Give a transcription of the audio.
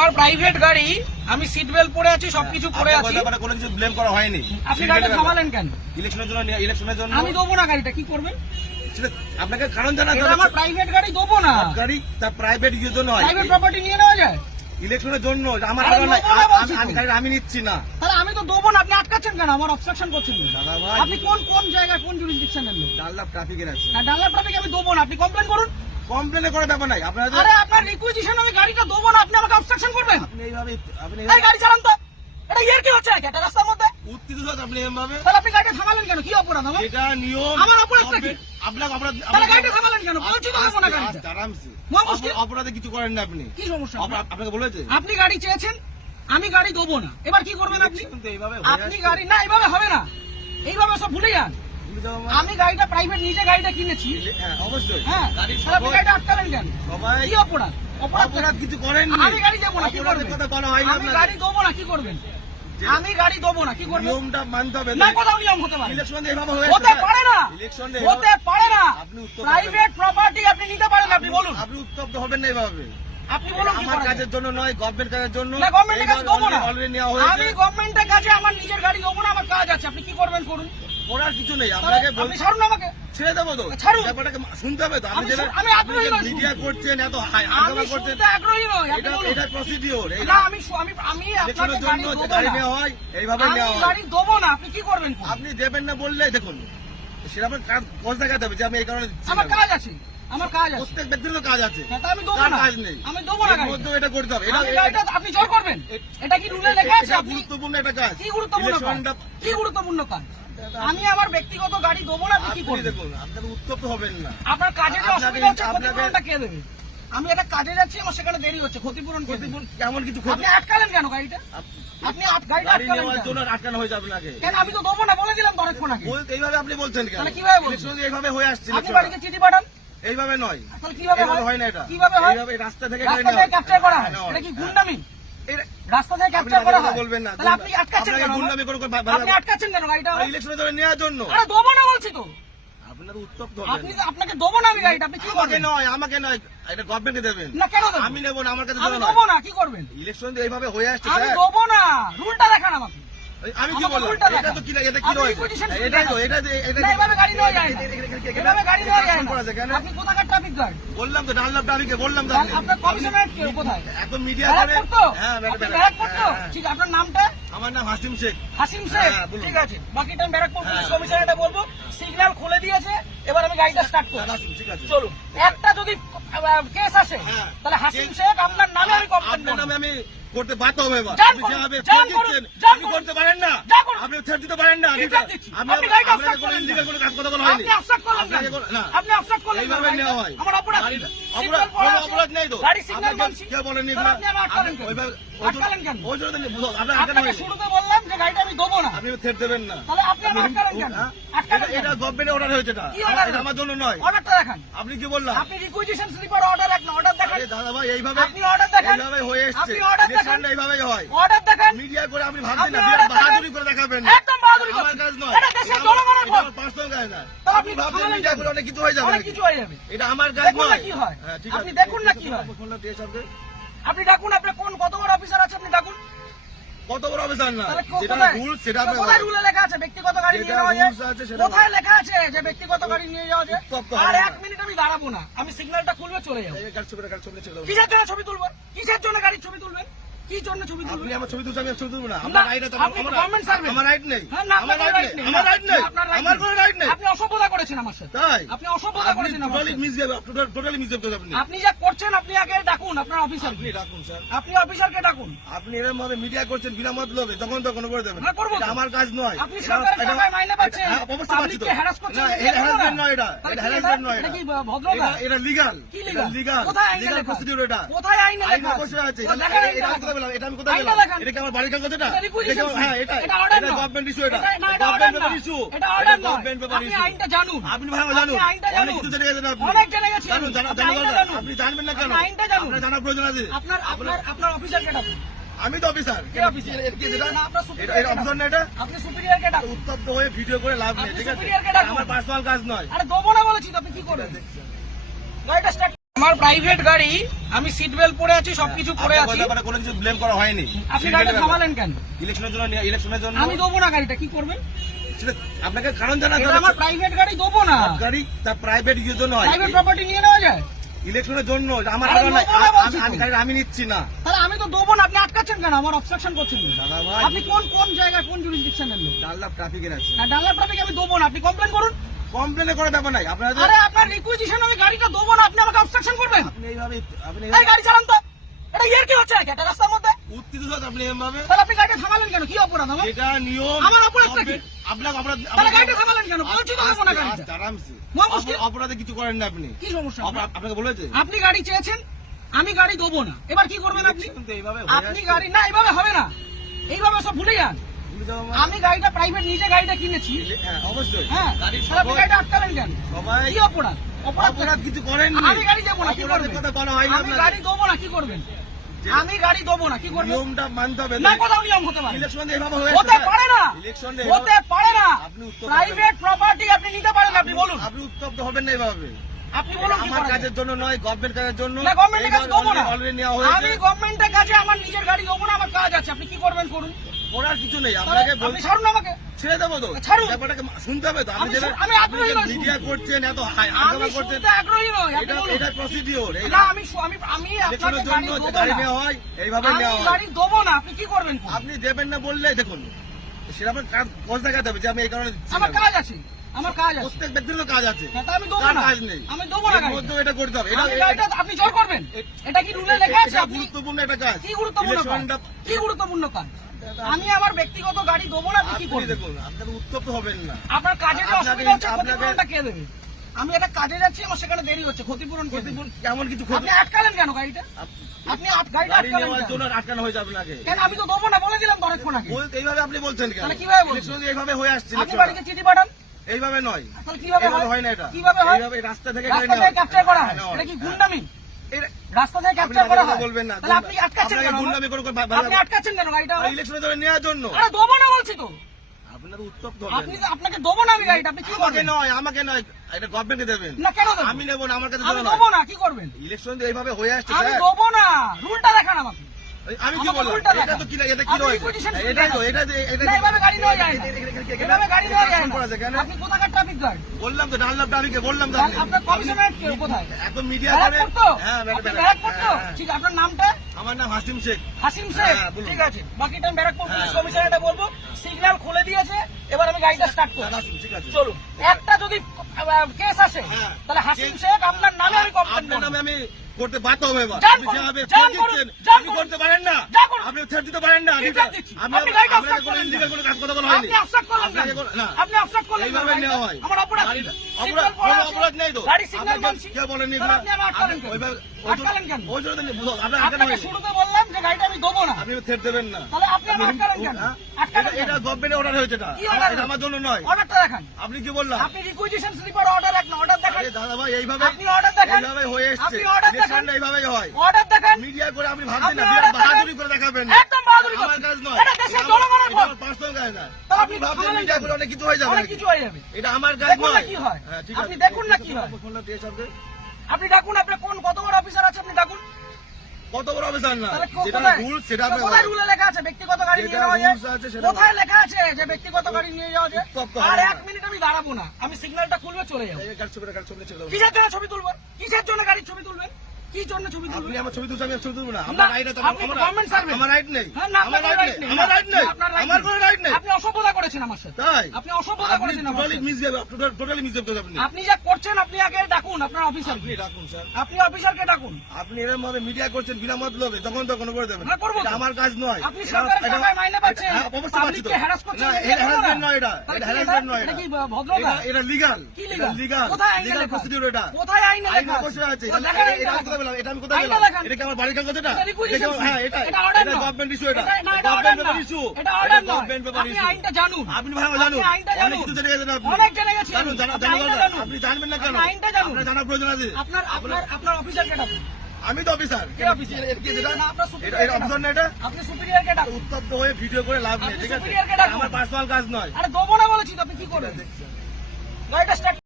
আমার প্রাইভেট গাড়ি, আমি সিট বেল্ট পরে আছি, সবকিছু পরে আছি, কোনো কিছু ব্লেম করা হয়নি। আপনি গাড়িটা থামালেন কেন? ইলেকশনের জন্য আমি দেবো না গাড়িটা, কি করবেন? আপনাকে কারণ জানা, আমার প্রাইভেট গাড়ি দেবো না। গাড়ি তার প্রাইভেট ইউজের জন্য হয়, প্রাইভেট প্রপার্টি নিয়ে নেওয়া যায় ইলেকশনের জন্য। আমার আমি নিচ্ছি না, তাহলে আমি তো দেবো না। আপনি আটকাচ্ছেন কেন? আমার অবস্ট্রাকশন করছেন। দাদা ভাই, আপনি কোন জায়গায়, কোন জুরিসডিকশন নেন? ডাল্লাভ ট্রাফিকের আছে। ডাল্লাভ ট্রাফিক আমি দেবো না, আপনি কমপ্লেন করুন। কমপ্লেন করার ব্যাপার নাই আপনার। আরে আপনার রিকুইজিশন, আমি গাড়িটা দেবো না, আপনি আমাকে অবস্ট্রাকশন করবেন? আপনি এইভাবে এই গাড়ি চালান তো, এটা ইয়ার কি হচ্ছে নাকি একটা রাস্তার মধ্যে? উত্তেজিত হচ্ছে আপনি এভাবে। তাহলে আপনি গাড়িটা থামালেন কেন? কি অপরাধ আমার? এটা নিয়ম। আমার অপরাধটা কি? আপনাকে অপরাধ, তাহলে গাড়িটা থামালেন কেন? বলছি তো দেবো না গাড়িটা। আরামসে, মুশকিল। অপরাধে কিছু করেন না আপনি। কি সমস্যা? আপনাকে বলেছে আপনি গাড়ি চেয়েছেন, আমি গাড়ি দেবো না, এবার কি করবেন আপনি? এইভাবে আপনি গাড়ি না, এইভাবে হবে না, এইভাবে সব ভুলে যান। আমি গাড়িটা প্রাইভেট, নিজে গাড়িটা কিনেছি। হ্যাঁ অবশ্যই। হ্যাঁ, তাহলে আপনি গাড়িটা আটকালেন কেন? সবাই কি অপরাধ? অপরাধ কিছু করেন। আমি গাড়ি দেবো না, কি করবেন? কথা বলা হয়, আমি গাড়ি দেবো না, কি করবেন? আমি গাড়ি দেবো না, কি করবেন? নিয়মটা মানতে হবে না, কোথাও নিয়ম হতে পারে? ইলেকশন এইভাবে হতে পারে না, ইলেকশন হতে পারে না। আপনি উত্তপ্ত প্রাইভেট প্রপার্টি আপনি নিতে পারেন, আপনি বলুন। আপনি উত্তপ্ত হবেন না এইভাবে। আপনি বলুন কি আমার করা কাজের যায়? জন্য নয়, গভর্নমেন্ট কাজের জন্য। না, গভর্নমেন্টের কাছে দেবো না। অলরেডি নেওয়া আমি হয়েছে। গভর্নমেন্টের কাছে আমার নিজের গাড়ি দেবো না, আমার কাজ আছে, আপনি কি করবেন করুন। করার কিছু নেই, তাহলে আপনাকে আপনি ছাড়ুন আমাকে। ছেড়ে দেবো তো। ছাড়ুন। ব্যাপারটাকে শুনতে হবে তো। আপনি আমি আগ্রহী নই। মিডিয়া করছেন, এত আমি হাঙ্গামা করছেন, শুনতে আগ্রহী নই, আপনি এটা বলুন। এটা প্রসিডিওর। না, আমি আপনাকে ইলেকশনের গাড়ি জন্য দেবো গাড়ি না। নেওয়া হয়, এইভাবে আমি নেওয়া হয়। গাড়ি দেবো না, আপনি কি করবেন করুন। আপনি দেবেন না বললে দেখুন, সেটা আপনার কাজ দেখাতে হবে যে আমি এই কারণে দিচ্ছি আমার না। কাজ আছে, আমার কাজ আছে। প্রত্যেক ব্যক্তির তো কাজ আছে, হ্যাঁ, তা আমি দেবো কার না। কাজ নেই? আমি দেবো না এর গাড়িটা। মধ্যেও এটা করতে হবে। আমি গাড়িটা আপনি জোর করবেন? এটা কি রুলে লেখা আছে? এটা আপনি গুরুত্বপূর্ণ একটা কাজ। কি গুরুত্বপূর্ণ কাজ? ইলেকশনটা কি গুরুত্বপূর্ণ কাজ? আমি আমার ব্যক্তিগত গাড়ি দেবো না, আপনি কি আপনি করবেন? দেখুন, আপনার উত্তপ্ত হবেন না। আপনার কাজে যে আপনাকে- অসুবিধা হচ্ছে, আপনাকে- ক্ষতিপূরণটা কে দেবে? আমি একটা কাজে যাচ্ছি, আমার সেখানে দেরি হচ্ছে, ক্ষতিপূরণ কে দেবে? কেমন কিছু ক্ষতি? আপনি আটকালেন কেন গাড়িটা? আপনি গাড়িটা গাড়ি আটকালেন নেওয়ার কেন? জন্য আটকানো হয়ে যাবে নাকি? কেন? আমি তো দেবো না বলে দিলাম তো অনেকক্ষণ আগে। এইভাবে আপনি বলছেন কেন? তাহলে কিভাবে বলছেন? ইলেকশন এইভাবে হয়ে আসছে। আপনি ইলেকশনটা। বাড়িতে চিঠি পাঠান। এইভাবে নয়, তাহলে কিভাবে এইভাবে হয়? হয় না এটা। কিভাবে হয়? এইভাবে রাস্তা থেকে রাস্তা থেকে ক্যাপচার করা হয়। নেওয়া এটা কি হয়। গুন্ডামি? এটা- রাস্তা থেকে আপনি ক্যাপচার করা হয়। বলবেন না। তাহলে আপনি আটকাচ্ছেন আপনাকে কেন? গুন্ডামি করে আপনি আটকাচ্ছেন কেন গাড়িটা? ইলেকশনে ধরে নেওয়ার জন্য। আরে দেবো না বলছি তো। আপনার উত্তপ্ত আপনি হবেন। আপনাকে দেবো না আমি গাড়িটা, আপনি কি আমাকে করবেন? নয়, আমাকে নয়, এটা গভর্নমেন্টকে দেবেন। না, কেন দেবো? আমি নেবো না, আমার কাছে আমি দেবো না। দেবো না, কি করবেন? ইলেকশন এইভাবে হয়ে আসছে আমি স্যার। দেবো না, রুলটা দেখান আমাকে। আমি কি আমাকে বললাম? উল্টা এটা দেখান। তো কি এটা কি আপনি রয়েছে? requisition এটাই তো, দেখান। এটা না, এভাবে গাড়ি নেওয়া যায় না। এভাবে গাড়ি নেওয়া যায় না। করা আছে কেন? আপনি কোথাকার ট্রাফিক গার্ড? বললাম তো, ডানলাভ ট্রাফিকে বললাম তো আপনি। আপনার কমিশনারেট কে কোথায়? একদম মিডিয়া করে। ব্যারাকপুর তো? হ্যাঁ, আপনি ব্যারাকপুর তো? হ্যাঁ। ঠিক, আপনার নামটা? আমার নাম হাসিম শেখ। হাসিম শেখ? হ্যাঁ, বলুন। ঠিক আছে, বাকিটা আমি ব্যারাকপুর পুলিশ হ্যাঁ। কমিশনারেটে বলবো। সিগন্যাল খুলে দিয়েছে, এবার আমি গাড়িটা স্টার্ট করব। আসুন, ঠিক আছে। চলুন। একটা যদি কেস আসে, হ্যাঁ। তাহলে হাসিম শেখ আপনার নামে আমি কমপ্লেন আপনার করব। নামে আমি করতে বাধ্য হবে এবার। যান আপনি করুন, যেভাবে যান threat করুন, দিচ্ছেন, যান আপনি করুন। করতে পারেন না। যান করুন। আপনি threat দিতে পারেন না। কি threat দিচ্ছি? আমি আপনি গাড়িটা আপনাকে obstruct কোনো করলেন illegal কেন? কোনো কাজ কথা বলা হয়নি। আপনি obstruct করলেন কেন? আপনাকে কোনো- না। আপনি obstruct করলেন কেন? এইভাবে নেওয়া হয়। আমার অপরাধ কি? গাড়িটা- সিগন্যাল অপরাধ- পড়া কোনো আছে। অপরাধ নেই তো। গাড়ি সিগন্যাল আপনাকে মানছি। কে বলেনি? তাহলে আপনি আমার আটকালেন কেন? ওইভাবে- আটকালেন কেন? ওই জন্য আপনার আটকানো আপনাকে হয়নি। শুরুতে বললাম যে গাড়িটা আমি দেবো না। আপনি থ্রেট দেবেন না। তাহলে আপনি আমার আটকালেন কেন? হ্যাঁ? আটকালেন কেন? এটা গভর্নমেন্টের অর্ডার হয়েছে এটা। কি order? এটা আমার জন্য নয়। অর্ডারটা দেখান। আপনি কি বললাম? আপনি রিকুইজিশন স্লিপার অর্ডার এক না, অর্ডার দেখান। আরে দাদা ভাই, এইভাবে আপনি order দেখান। এইভাবে হয়ে এসছে। আপনি order দেখান। ইলেকশনটা এইভাবেই হয়। অর্ডার দেখান। মিডিয়া করে আপনি ভাবছেন না, আপনি বিরাট order দেখান। বাহাদুরি করে দেখাবেন। একদম বাহাদুরি আমার করছেন। কাজ নয়। এটা দেশের জনগণের ভোট। পার্সোনাল কাজ না। তা আপনি আপনি ভাবছেন থামালেন মিডিয়া কেন? করে অনেক কিছু হয়ে যাবে অনেক নাকি? কিছু হয়ে যাবে। এটা আমার কাজ দেখুন না নয়। কি হয়। হ্যাঁ, ঠিক আপনি আছে। দেখুন না কি হয়। ফোনটা দিয়ে সবকে। আপনি ডাকুন, আপনার কত বড় অফিসার আছে আপনি ডাকুন। কত বড় অফিসার না, তাহলে যেটা কোথায়? রুল সেটা তো কোথায় রুলে লেখা আছে ব্যক্তিগত গাড়ি নিয়ে যেটা যাওয়া যায়? rules আছে সেটা কোথায় লেখা আছে যে ব্যক্তিগত গাড়ি নিয়ে যাওয়া যায়? উত্তপ্ত আর হবে এক না। মিনিট আমি দাঁড়াবো না, আমি সিগন্যালটা খুলবে চলে যাবো। এই কাজ ছবি ছেড়ে দাও। কিসের জন্য ছবি তুলবেন? কিসের জন্য গাড়ির ছবি তুলবেন? কি জন্য ছবি আপনি তুলবেন? আমার ছবি তুলছেন, আমি ছবি তুলবো না। না, আমার রাইট আছে। আপনি government servant। আমার রাইট নেই। হ্যাঁ, না, আমার আপনার রাইট right নেই। নেই। আমার রাইট নেই। না, আপনার right আমার নেই। কোনো রাইট নেই। আপনি অসভ্যতা করেছেন আমার সাথে। তাই আপনি অসভ্যতা করেছেন আমার টোটালি সাথে। মিসবিহেভ, টোটালি মিসবিহেভ করেছেন আপনি। আপনি যা করছেন, আপনি আগে ডাকুন আপনার অফিসার। আপনি রাখুন স্যার। আপনি অফিসারকে ডাকুন। আপনি এরকম ভাবে মিডিয়া করছেন বিনা মতলবে, তখন তখন করে দেবেন। হ্যাঁ, করবো তো। এটা আমার কাজ নয়। আপনি সরকারের টাকায় মাইনে পাচ্ছেন, হ্যাঁ, অবশ্যই পাচ্ছি তো। পাবলিককে হ্যারাস করছেন, না, এটা এটা করবো না। harassment নয় এটা। তাহলে এটা কি harassment নয় এটা এটা। কি ভদ্রতা? এটা লিগাল। কি legal? লিগাল। কোথায় আইনে লিগাল লেখা? প্রসিডিউর এটা। কোথায় আইনে আইন লেখা আছে? অবশ্যই আছে। ও, দেখান এটা আমি আইনটা কোথায় পেলাম? এটা আমি কোথায় আইনটা পেলাম? দেখান। এটা কি আমার বাড়ির কাগজ এটা? এটা requisition এটা কি- হ্যাঁ, এটা এটা order এটা না। গভর্নমেন্ট ইস্যু এটা। না, এটা order গভর্নমেন্ট না। Paper issue. এটা order নয়। গভর্নমেন্ট পেপার আপনি ইস্যু। আইনটা জানুন। আপনি ভালো জানুন। আপনি আইনটা অনেক জানুন। কিছু জেনে গেছেন আপনি। অনেক জেনে গেছি। জানুন, আপনি আইনটা জানুন। আপনি জানবেন না কেন? আপনি আইনটা জানুন। আপনার জানার প্রয়োজন আছে। আপনার অফিসারকে ডাকুন। আমি তো অফিসার। কে অফিসার? এটা আপনার superior এটা অফিসার না এটা? আপনি সুপিরিয়রকে ডাকুন। উত্তপ্ত হয়ে ভিডিও করে লাভ নেই, আপনি ঠিক আছে? superior কে ডাকুন। আমার পার্সোনাল কাজ নয়। আরে দেবো না বলেছি তো, আপনি কি করবেন? গাড়িটা স্টার্ট আমার প্রাইভেট গাড়ি, আমি সিট বেল্ট পরে আছি, সবকিছু পরে আছি। আপনার কোনো কিছু ব্লেম করা হয়নি। আপনি গাড়িটা থামালেন কেন? ইলেকশনের জন্য আমি দেবো না গাড়িটা, কি করবেন? সেটা আপনাকে কারণ জানাতে এটা হবে। আমার প্রাইভেট গাড়ি, দেবো না। গাড়ি তার প্রাইভেট ইউজের জন্য হয়। প্রাইভেট প্রপার্টি নিয়ে নেওয়া যায়? ইলেকশনের জন্য আমার আরে কারণ নাই। নেবো না বলছি তো। আমি গাড়ি আমি নিচ্ছি না। তাহলে আমি তো দেবো না, আপনি আটকাচ্ছেন কেন? আমার অবস্ট্রাকশন করছেন কেন? দাদা ভাই, আপনি কোন কোন জায়গায়, কোন জুরিসডিকশনের লোক? ডাল্লা ট্রাফিকের আছে। ডাল্লা ট্রাফিক আমি দেবো না, আপনি কমপ্লেন করুন। কমপ্লেন করার ব্যাপার নাই। আপনারা আরে আপনার রিকুইজিশন আমি গাড়িটা দেবো না, আপনি আমাকে অবস্ট্রাকশন করবেন? আপনি এইভাবে এই গাড়ি চালান তো। এটা ইয়ার কি হচ্ছে নাকি একটা রাস্তার মধ্যে? উত্তেজিত হন আপনি এভাবে। তাহলে আপনি গাড়িটা থামালেন কেন? কি অপরাধ আমার? এটা নিয়ম। আমার অপরাধটা কি? আপনার অপরাধ। তাহলে গাড়িটা থামালেন কেন? বলছি তো দেবো না গাড়িটা। আরামসে। মহা মুশকিল। অপরাধে কিছু করেন না আপনি। কি সমস্যা? আপনাকে বলেছে আপনি গাড়ি চেয়েছেন, আমি গাড়ি দেবো না, এবার কি করবেন আপনি? কিন্তু এইভাবে আপনি গাড়ি না, এইভাবে হবে না, এইভাবে সব ভুলে যান। আমি গাড়িটা প্রাইভেট নিজে গাড়িটা কিনেছি। অবশ্যই। হ্যাঁ, তাহলে আপনি গাড়িটা আটকালেন কেন? সবাই কি অপরাধ? অপরাধ কিছু করেন। আমি গাড়ি দেবো না, কি করবেন? কথা বলা হয়নি আমি গাড়ি দেবো না, কি করবেন? আমি গাড়ি দেবো না, কি করবেন? নিয়মটা মানতে হবে। না, কোথাও নিয়ম হতে পারে? ইলেকশন এইভাবে হতে পারে না, ইলেকশনে হতে পারে না। আপনি উত্তর প্রাইভেট প্রপার্টি আপনি নিতে পারেন, আপনি বলুন। আপনি উত্তপ্ত হবেন না এইভাবে। আপনি বলুন কি আমার করা কাজের যায়? জন্য নয়, গভর্নমেন্ট কাজের জন্য। না, গভর্নমেন্টের কাছে দেবো না। অলরেডি নেওয়া আমি হয়েছে। গভর্নমেন্টের কাছে আমার নিজের গাড়ি দেবো না, আমার কাজ আছে, আপনি কি করবেন করুন। করার কিছু নেই। তাহলে আপনাকে আপনি বলছি ছাড়ুন আমাকে। ছেড়ে দেবো তো। ছাড়ুন। ব্যাপারটাকে শুনতে হবে তো। আপনি আমি যেটা আমি আগ্রহী নই মিডিয়া শুনতে। করছেন, এত আমি হাঙ্গামা করছেন, শুনতে আগ্রহী নই, আপনি এটা বলুন। এটা প্রসিডিওর। না, আমি আপনাকে ইলেকশনের গাড়ি জন্য দেবো গাড়ি না। নেওয়া হয়, এইভাবে আমি নেওয়া হয়। গাড়ি দেবো না, আপনি কি করবেন করুন। আপনি দেবেন না বললে দেখুন সেটা আপনার কাজ দেখাতে হবে যে আমি এই কারণে দিচ্ছি আমার না। কাজ আছে, আমার কাজ আছে। প্রত্যেক ব্যক্তির তো কাজ আছে। হ্যাঁ, তা আমি দেবো কার না, কাজ নেই? আমি দেবো না এর গাড়িটা। মধ্যেও এটা করতে হবে। আমি গাড়িটা আপনি জোর করবেন? এটা কি রুলে লেখা আছে? এটা আপনি গুরুত্বপূর্ণ একটা কাজ। কি গুরুত্বপূর্ণ কাজ? ইলেকশনটা- কি গুরুত্বপূর্ণ কাজ? আমি আমার ব্যক্তিগত গাড়ি দেবো না, আপনি কি আপনি করবেন? দেখুন আপনাকে উত্তপ্ত হবেন না। আপনার কাজে যে আপনাকে- অসুবিধা হচ্ছে, আপনাকে- ক্ষতিপূরণটা কে দেবে? আমি একটা কাজে যাচ্ছি, আমার সেখানে দেরি হচ্ছে, ক্ষতিপূরণ কে দেবে? কেমন কিছু আপনি আটকালেন কেন গাড়িটা? আপনি গাড়িটা গাড়ি আটকালেন নেওয়ার কেন? জন্য আটকানো হয়েছে আপনাকে। কেন আমি তো দেবো না বলে দিলাম তো অনেকক্ষণ আগে। এইভাবে আপনি বলছেন কেন? তাহলে কিভাবে বলছেন? ইলেকশন এইভাবে হয়ে আসছে। আপনি ইলেকশন বাড়িতে চিঠি পাঠান, এইভাবে নয়। তাহলে কিভাবে এইভাবে হয়? হয় না এটা। কিভাবে হয়? এইভাবে রাস্তা থেকে রাস্তা থেকে ক্যাপচার করা হয়, এটা কি গুন্ডামি? এটা- রাস্তা থেকে আপনি ক্যাপচার করা কথা হয়? বলবেন না। তাহলে আপনি আটকাচ্ছেন আপনাকে কেন? গুন্ডামি করে আপনি আটকাচ্ছেন কেন গাড়িটা? ইলেকশনের জন্য নেওয়ার জন্য। আরে দেবো না বলছি তো। আপনার উত্তপ্ত আপনি হবেন। আপনাকে দেবো না আমি গাড়িটা, আপনি কি আমাকে করবেন? নয়, আমাকে নয়, এটা গভর্নমেন্টকে দেবেন। না, কেন দেবো? আমি নেবো না, আমার কাছে আমি দেবো দেবো না। না, কি করবেন? ইলেকশন এইভাবে হয়ে আসছে আমি স্যার। দেবো না, রুলটা দেখান আমাকে। আমি কি আমাকে বললাম? উল্টা এটা দেখান। তো কি এটা কি আপনি রয়েছে? requisition এটাই তো, দেখান। এটা না, এভাবে গাড়ি নেওয়া যায় না। এভাবে গাড়ি নেওয়া যায় না। করা আছে কেন? আপনি কোথাকার ট্রাফিক গার্ড? বললাম তো ডানলাম ট্রাফিকে বললাম তো আপনি। আপনার কমিশনারেট কোথায়? এত মিডিয়া ব্যারাকপুর তো? হ্যাঁ, আপনি ব্যারাকপুর তো? হ্যাঁ। ঠিক, আপনার নামটা? আমার নাম হাসিম শেখ। হাসিম শেখ? হ্যাঁ, বলুন। ঠিক আছে, বাকিটা আমি ব্যারাকপুর পুলিশ হ্যাঁ। কমিশনারেটে বলবো। সিগন্যাল খুলে দিয়েছে, এবার আমি গাড়িটা স্টার্ট করব। আসুন, ঠিক আছে। চলুন। একটা যদি কেস আসে, হ্যাঁ। তাহলে হাসিম শেখ আপনার নামে আমি কমপ্লেন আপনার করব। নামে আমি করতে বাধ্য হবে এবার। যান আপনি করুন, যেভাবে যান ছেড়ে করুন, দিচ্ছেন, যান আপনি করুন। করতে পারেন না। যান করুন। আপনি ছেড়ে দিতে পারেন না। কি ছেড়ে দিচ্ছি? আমি আপনি গাড়িটা আপনাকে obstruct কোনো করলেন illegal কেন? কোনো কাজ কথা বলা হয়নি। আপনি obstruct করলেন আপনাকে কেন? কোনো- না। আপনি obstruct করলেন কেন? এইভাবে নেওয়া হয়। আমার অপরাধ কি? গাড়িটা- সিগন্যাল অপরাধ- পড়া কোনো আছে। অপরাধ নেই তো। গাড়ি সিগন্যাল আপনাকে মানছি। কে বলেনি? তাহলে আপনি আমার আটকালেন কেন? ওইভাবে- আটকালেন কেন? ওই জন্য তো বুঝো, আপনার আটকানো আপনাকে হয়নি। শুরুতে বললাম যে গাড়িটা আমি দেবো না। আপনি থ্রেট দেবেন না। তাহলে আপনি আমার আটকালেন কেন? হ্যাঁ? আটকালেন এটা কেন? গভর্নমেন্টের অর্ডার হয়েছে এটা। কি order? এটা আমার জন্য নয়। অর্ডারটা দেখান। আপনি কি বললাম? আপনি রিকুইজিশন স্লিপার অর্ডার এক না, অর্ডার দেখান। আরে দাদা ভাই এইভাবে আপনি order দেখান। এইভাবে হয়ে এসেছে। আপনি order দেখান। ইলেকশনটা এইভাবেই হয়। অর্ডার দেখান। মিডিয়া করে আপনি ভাবছেন না আপনি order বাহাদুরি দেখান। করে দেখাবেন। একদম বাহাদুরি আমার করছেন। কাজ নয়। এটা দেশের জনগণের ভোট। পার্সোনাল কাজ না। তাহলে আপনি ভাবছেন থামালেন মিডিয়া কেন? করে অনেক কিছু হয়ে যাবে অনেক নাকি? কিছু হয়ে যাবে। এটা আমার কাজ দেখুন না নয়। কি হয়। হ্যাঁ, ঠিক আপনি আছে। দেখুন না কি হয়। ফোনটা দিয়ে সবকে। আপনি ডাকুন, আপনার কত বড় অফিসার আছে আপনি ডাকুন। কত বড় অফিসার না তাহলে যেটা কোথায়? রুল সেটা আপনি কোথায় রুলে লেখা আছে ব্যক্তিগত গাড়ি যেটা নিয়ে যাওয়া যায়? rules আছে সেটা কোথায় লেখা আছে যে ব্যক্তিগত গাড়ি নিয়ে যাওয়া যায়? উত্তপ্ত আর হবে এক না। মিনিট আমি দাঁড়াবো না, আমি সিগন্যালটা খুলবে চলে যাবো। এই গাড়ি ছবি ছেড়ে দাও। কিসের জন্য ছবি তুলবেন? কিসের জন্য গাড়ির ছবি তুলবেন? কি জন্য ছবি আপনি তুলবেন? আমার ছবি তুলছেন, আমি ছবি তুলবো না। না, আমার রাইট আছে। আপনি গভর্নমেন্ট সার্ভেন্ট। আমার রাইট নেই। হ্যাঁ, না, আমার আপনার রাইট right নেই। নেই। আমার রাইট নেই। আপনার right আমার নেই। কোনো রাইট নেই। আপনি অসভ্যতা করেছেন আমার সাথে। তাই আপনি অসভ্যতা আপনি করেছেন আমার টোটালি সাথে। মিসবিহেভ, টোটালি মিসবিহেভ করেছেন আপনি। আপনি যা করছেন আপনি আগে ডাকুন আপনার অফিসার। আপনি ডাকুন স্যার। আপনি অফিসারকে ডাকুন। আপনি এরকম ভাবে মিডিয়া করছেন বিনা মতলবে, তখন করে দেবেন। হ্যাঁ, করবো তো। এটা আমার কাজ নয়। আপনি সরকারের টাকায় মাইনে পাচ্ছেন। হ্যাঁ, অবশ্যই পাচ্ছি তো। পাবলিককে harass করছেন, না, এটা এটা করবো না। harassment নয় এটা। তাহলে এটা কি harassment নয় এটা এটা। কি ভদ্রতা? এটা লিগ্যাল। কি legal? লিগ্যাল। কোথায় আইনে লিগ্যাল লেখা? প্রসিডিউর এটা। কোথায় আইনে আইন লেখা আছে? অবশ্যই আছে। ও, দেখান আইনটা এটা আমি দেখান। কোথায় পেলাম? এটা আমি কোথায় আইনটা পেলাম? দেখান। এটা কি আমার বাড়ির কাগজ এটা? এটা requisition এটা কি- হ্যাঁ, এটা এটা order এটা নয়। গভর্নমেন্ট ইস্যু এটা। না, এটা গভর্নমেন্ট order পেপার নয়। ইস্যু। এটা order নয়। গভর্নমেন্ট পেপার আপনি ইস্যু। আইনটা জানুন। আপনি ভালো জানুন। আপনি আইনটা অনেক জানুন। কিছু জেনে গেছেন আপনি। অনেক জেনে গেছি জানুন, আমি। জানা আপনি আইনটা জানা জানুন। আপনি জানবেন না কেন? আপনি আইনটা জানুন। আপনার জানার প্রয়োজন আছে। আপনার অফিসারকে ডাকুন। আমি তো অফিসার। কে অফিসার? এটা কি এটা? না, আপনার superior এটা অফিসার না এটা? আপনি সুপিরিয়রকে ডাকুন। উত্তপ্ত হয়ে ভিডিও করে লাভ নেই, আপনি ঠিক আছে? superior কে ডাকুন। আমার পার্সোনাল কাজ নয়। আরে দেবো না বলেছি তো, আপনি কি করবেন? গাড়িটা স্টার্ট